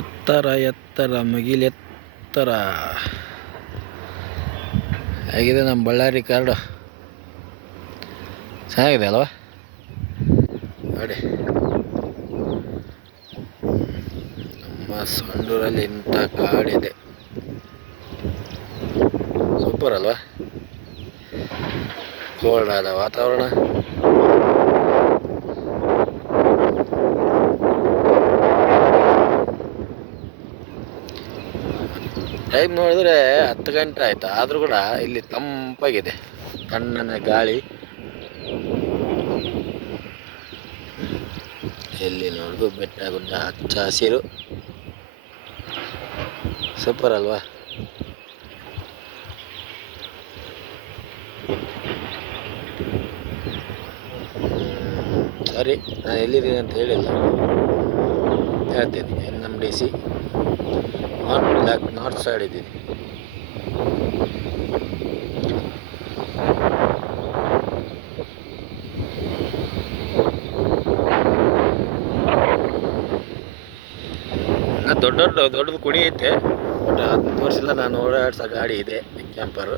ಎತ್ತರ ಎತ್ತರ ಮುಗಿಲೆತ್ತರ ಆಗಿದೆ ನಮ್ಮ ಬಳ್ಳಾರಿ ಕಾರ್ಡು. ಚೆನ್ನಾಗಿದೆ ಅಲ್ವಾ ನೋಡಿ. ನಮ್ಮ ಸಂಡೂರಲ್ಲಿ ಇಂಥ ಕಾಡಿದೆ, ಸೂಪರ್ ಅಲ್ವಾ? ಕೋಲ್ಡ್ ಆದ ವಾತಾವರಣ. ಟೈಮ್ ನೋಡಿದ್ರೆ 10 ಗಂಟೆ ಆಯ್ತು, ಆದರೂ ಕೂಡ ಇಲ್ಲಿ ತಂಪಾಗಿದೆ, ತಣ್ಣನೆ ಗಾಳಿ. ಎಲ್ಲಿ ನೋಡಿದ್ರು ಬೆಟ್ಟ ಗುಡ್ಡ ಹಚ್ಚ ಹಸಿರು, ಸೂಪರ್ ಅಲ್ವಾ? ಸರಿ, ನಾನು ಎಲ್ಲಿದ್ದೀನಿ ಅಂತ ಹೇಳಿಲ್ಲ, ಹೇಳ್ತೀನಿ. NMDC ನಾರ್ತ್ ಸೈಡ್ ಇದ್ದೀನಿ. ದೊಡ್ಡದು ಕುಣಿ ಐತೆ, ಬಟ್ ಅದು ತೋರಿಸಿಲ್ಲ. ನಾನು ಓಡಾಡ್ಸೋ ಗಾಡಿ ಇದೆ, ಕ್ಯಾಂಪರು.